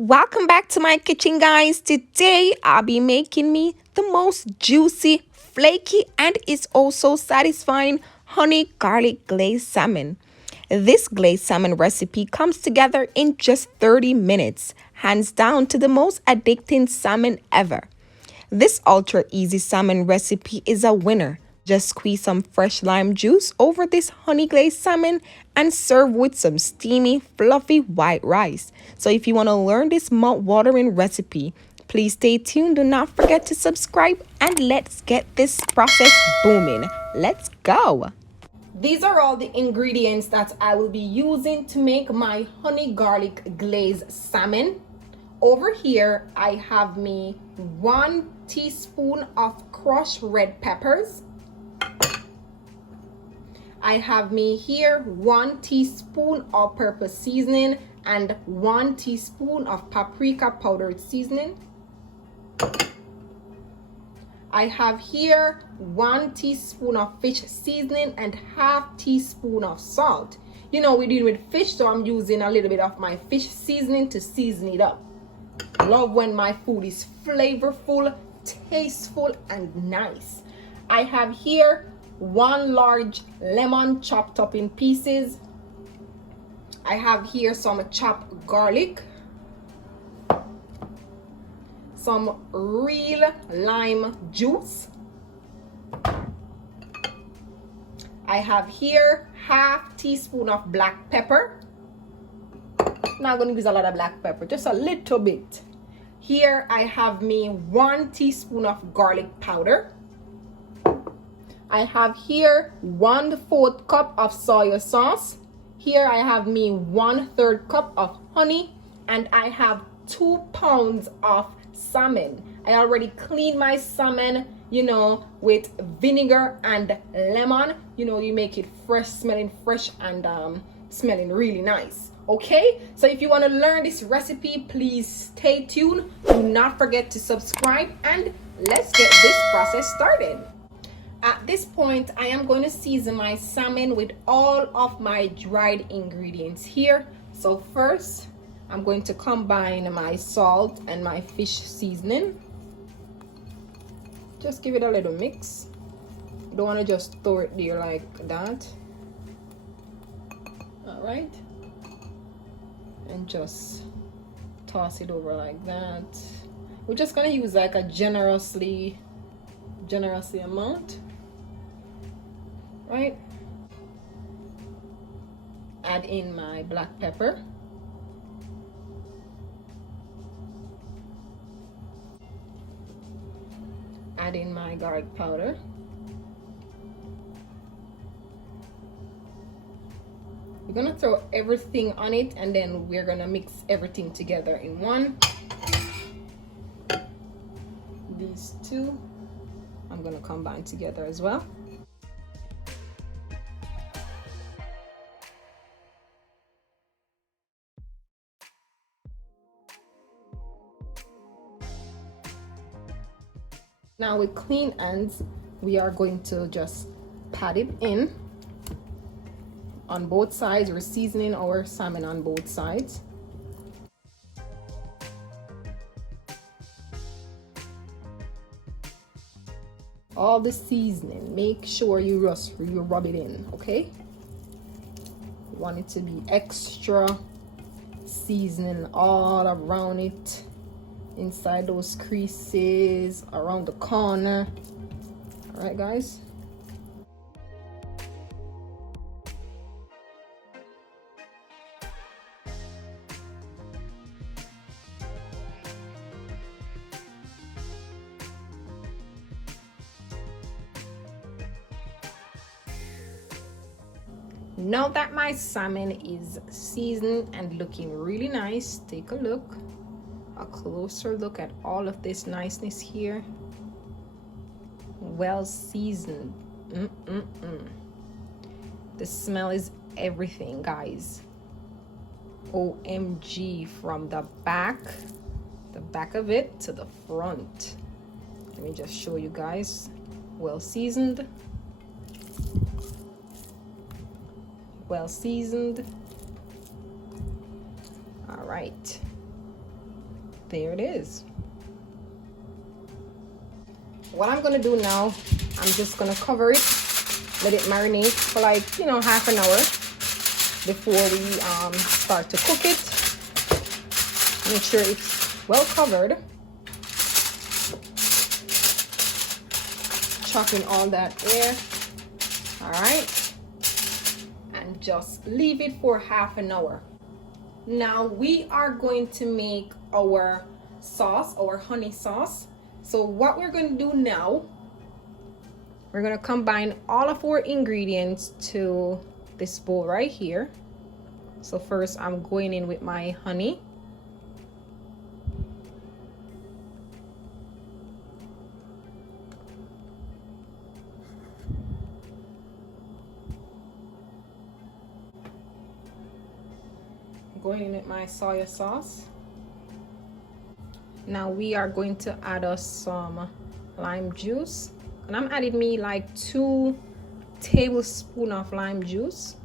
Welcome back to my kitchen, guys. Today I'll be making me the most juicy, flaky, and it's also satisfying honey garlic glazed salmon. This glazed salmon recipe comes together in just 30 minutes, hands down to the most addicting salmon ever. This ultra easy salmon recipe is a winner. Just squeeze some fresh lime juice over this honey glazed salmon and serve with some steamy, fluffy white rice. So if you want to learn this mouth-watering recipe, please stay tuned. Do not forget to subscribe and let's get this process booming. Let's go. These are all the ingredients that I will be using to make my honey garlic glazed salmon. Over here, I have me 1 teaspoon of crushed red peppers. I have me here 1 teaspoon of pepper seasoning and 1 teaspoon of paprika powdered seasoning. I have here 1 teaspoon of fish seasoning and half teaspoon of salt. You know, we're dealing with fish, so I'm using a little bit of my fish seasoning to season it up. I love when my food is flavorful, tasteful, and nice. I have here 1 large lemon chopped up in pieces. I have here some chopped garlic, some real lime juice. I have here half teaspoon of black pepper. Not going to use a lot of black pepper, just a little bit. Here I have me 1 teaspoon of garlic powder. I have here 1/4 cup of soy sauce. Here I have me 1/3 cup of honey, and I have 2 pounds of salmon. I already cleaned my salmon, with vinegar and lemon. You make it fresh, smelling fresh, and smelling really nice. Okay, so if you want to learn this recipe, please stay tuned. Do not forget to subscribe, and let's get this process started. At this point, I am going to season my salmon with all of my dried ingredients here. So first, I'm going to combine my salt and my fish seasoning. Just give it a little mix. You don't want to just throw it there like that. All right. And just toss it over like that. We're just going to use like a generously amount. Right, add in my black pepper, add in my garlic powder, we're gonna throw everything on it, and then we're gonna mix everything together in one. These two I'm gonna combine together as well. Now with clean hands, we are going to just pat it in on both sides. We're seasoning our salmon on both sides. All the seasoning, make sure you rub it in, okay? You want it to be extra seasoning all around it, inside those creases, around the corner. All right, guys. Now that my salmon is seasoned and looking really nice, take a look. A closer look at all of this niceness here. Well seasoned. The smell is everything, guys. OMG, from the back of it to the front. Let me just show you guys. Well seasoned. Well seasoned. All right. There it is. What I'm gonna do now, I'm just gonna cover it, let it marinate for like, you know, half an hour before we start to cook it. Make sure it's well covered. Chopping all that air. All right, and just leave it for half an hour. Now we are going to make our sauce, our honey sauce. So what we're going to do now, we're going to combine all of our ingredients to this bowl right here. So first I'm going in with my honey. Going in with my soy sauce. Now we are going to add us some lime juice, and I'm adding me like 2 tablespoons of lime juice.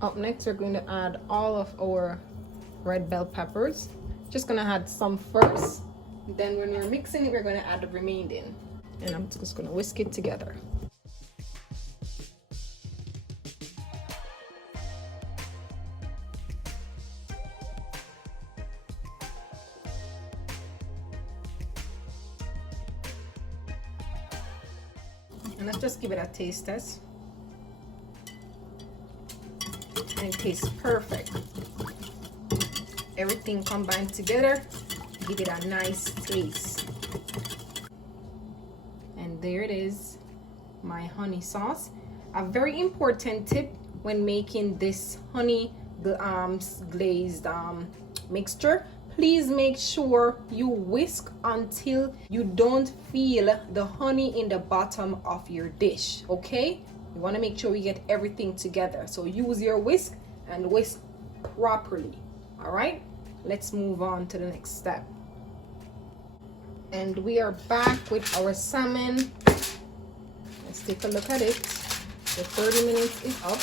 Up next, we're going to add all of our red bell peppers. Just gonna add some first, then when we're mixing it, we're going to add the remaining, and I'm just going to whisk it together. And let's just give it a taste test. And it tastes perfect. Everything combined together, give it a nice taste. And there it is, my honey sauce. A very important tip when making this honey glazed mixture, please make sure you whisk until you don't feel the honey in the bottom of your dish. Okay, you want to make sure we get everything together, so use your whisk and whisk properly. All right, let's move on to the next step. And we are back with our salmon. Let's take a look at it. The 30 minutes is up.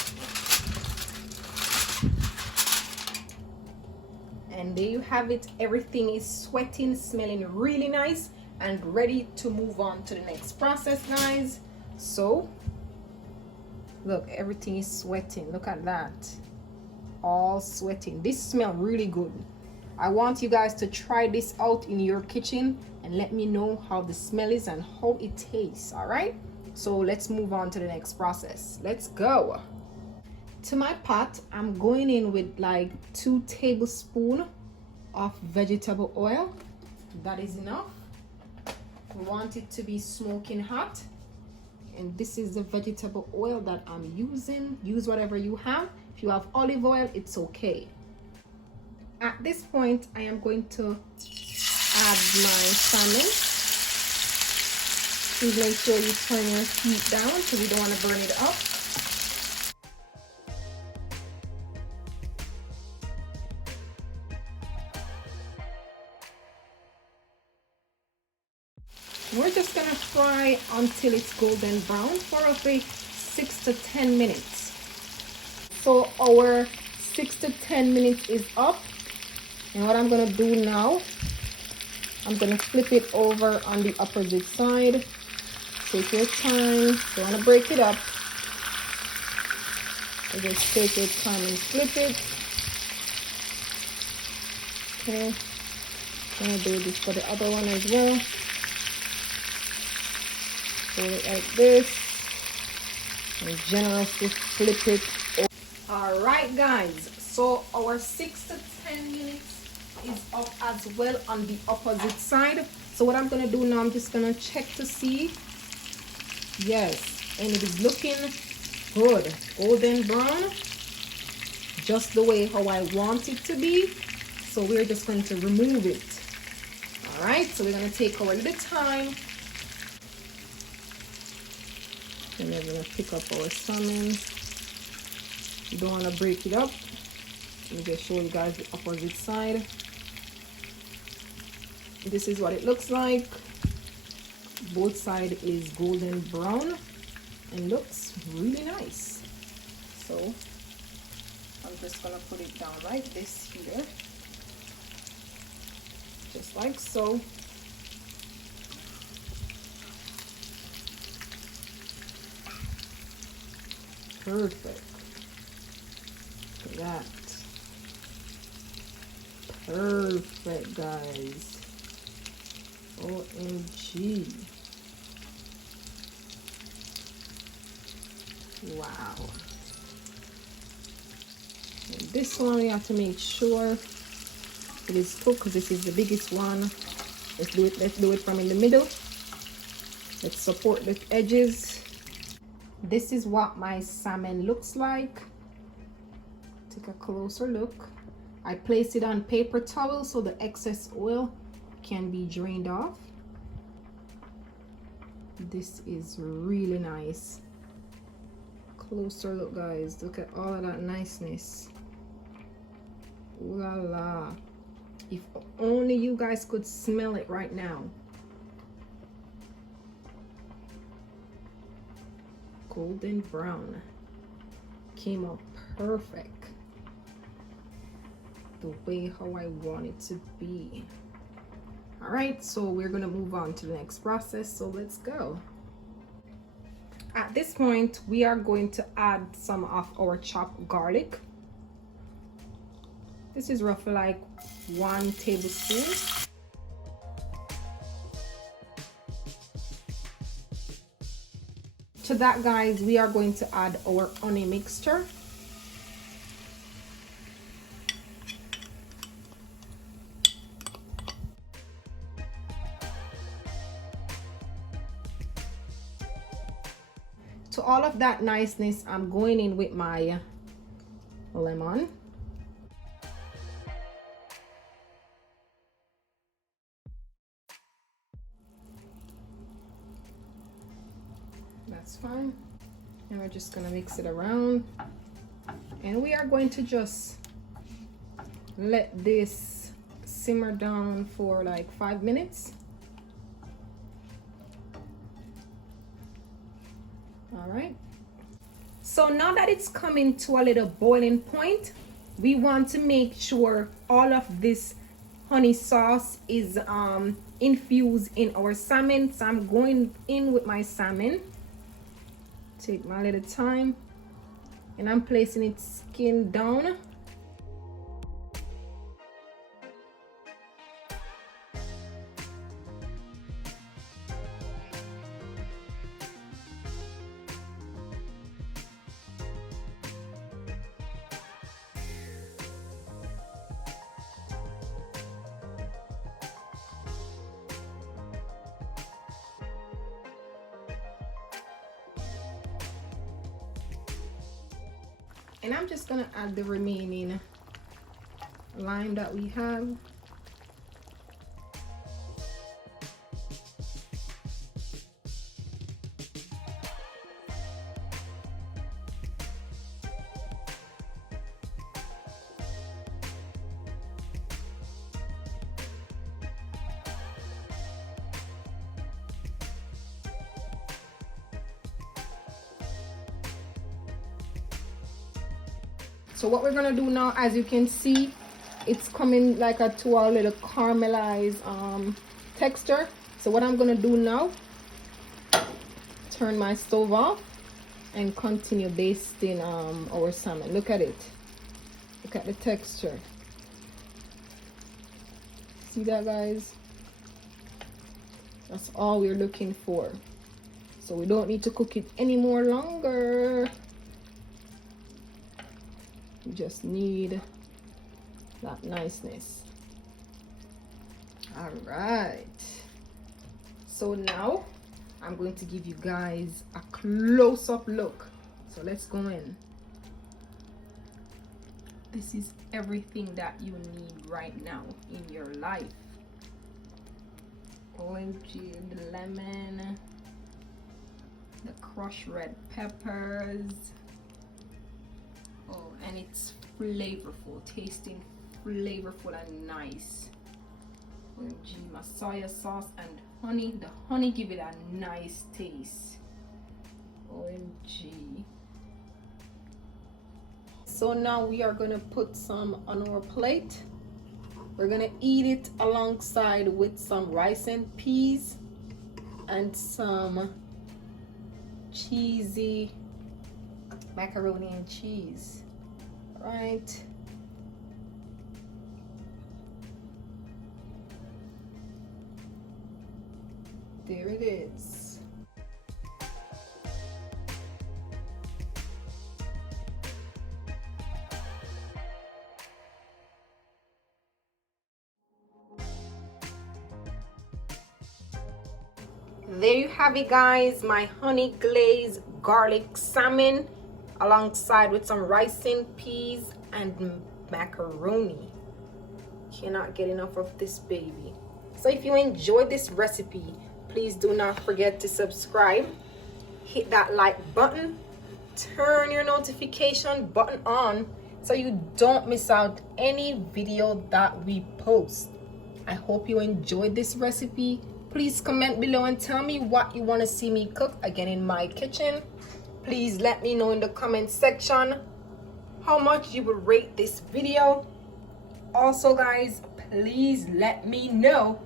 And there you have it. Everything is sweating, smelling really nice, and ready to move on to the next process, guys. So look, everything is sweating. Look at that, all sweating. This smells really good. I want you guys to try this out in your kitchen and let me know how the smell is and how it tastes. All right, so let's move on to the next process. Let's go. To my pot, I'm going in with like 2 tablespoons of vegetable oil. That is enough. We want it to be smoking hot. And this is the vegetable oil that I'm using. Use whatever you have. If you have olive oil, it's okay. At this point, I am going to add my salmon. Please make sure you turn your heat down so we don't want to burn it up. We're just gonna fry until it's golden brown for roughly 6 to 10 minutes. So our 6 to 10 minutes is up. And what I'm gonna do now, I'm gonna flip it over on the opposite side. Take your time, don't wanna break it up. So just take your time and flip it. Okay, I'm gonna do this for the other one as well. Hold it like this and generously flip it over. All right, guys, so our 6 to 10 minutes is up as well on the opposite side. So what I'm gonna do now, I'm just gonna check to see. Yes, and it is looking good, golden brown, just the way how I want it to be. So we're just going to remove it. All right, so we're gonna take our little time. And then we're gonna pick up our salmon. You don't wanna break it up. Let me just show you guys the opposite side. This is what it looks like. Both sides is golden brown and looks really nice. So I'm just gonna put it down like this here, just like so. Perfect. Look at that. Perfect, guys. OMG. Wow. And this one we have to make sure it is cooked because this is the biggest one. Let's do it from in the middle. Let's support the edges. This is what my salmon looks like. Take a closer look. I place it on paper towel so the excess oil can be drained off. This is really nice. Closer look, guys. Look at all of that niceness. Ooh la la. If only you guys could smell it right now. Golden brown. Came out perfect. The way how I want it to be. All right, so we're gonna move on to the next process, so let's go. At this point, we are going to add some of our chopped garlic. This is roughly like 1 tablespoon. To that, guys, we are going to add our onion mixture. To all of that niceness, I'm going in with my lemon. That's fine. And we're just gonna mix it around. And we are going to just let this simmer down for like 5 minutes. All right, so now that it's coming to a little boiling point, we want to make sure all of this honey sauce is infused in our salmon. So I'm going in with my salmon. Take my little time, and I'm placing it skin down. And I'm just gonna add the remaining lime that we have. So what we're gonna do now, as you can see, it's coming like to a little caramelized texture. So what I'm gonna do now, turn my stove off and continue basting our salmon. Look at it. Look at the texture. See that, guys? That's all we're looking for. So we don't need to cook it any more longer. We just need that niceness. All right, so now I'm going to give you guys a close-up look. So let's go in. This is everything that you need right now in your life. OMG, the lemon, the crushed red peppers. Oh, and it's flavorful, tasting flavorful and nice. OMG, my soya sauce and honey. The honey give it a nice taste. OMG. So now we are gonna put some on our plate. We're gonna eat it alongside with some rice and peas and some cheesy macaroni and cheese. Right. There it is. There you have it, guys, my honey glazed garlic salmon alongside with some rice and peas and macaroni. Cannot get enough of this baby. So if you enjoyed this recipe, please do not forget to subscribe, hit that like button, turn your notification button on so you don't miss out any video that we post. I hope you enjoyed this recipe. Please comment below and tell me what you want to see me cook again in my kitchen. Please let me know in the comment section how much you would rate this video. Also, guys, please let me know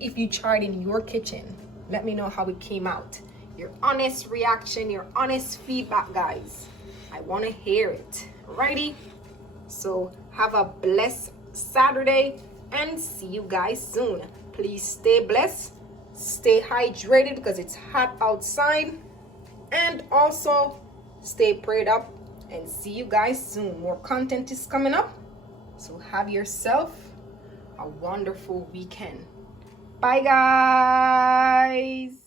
if you tried in your kitchen. Let me know how it came out. Your honest reaction, your honest feedback, guys. I want to hear it. Alrighty? So have a blessed Saturday and see you guys soon. Please stay blessed, stay hydrated because it's hot outside, and also stay prayed up, and see you guys soon. More content is coming up, so have yourself a wonderful weekend. Bye, guys.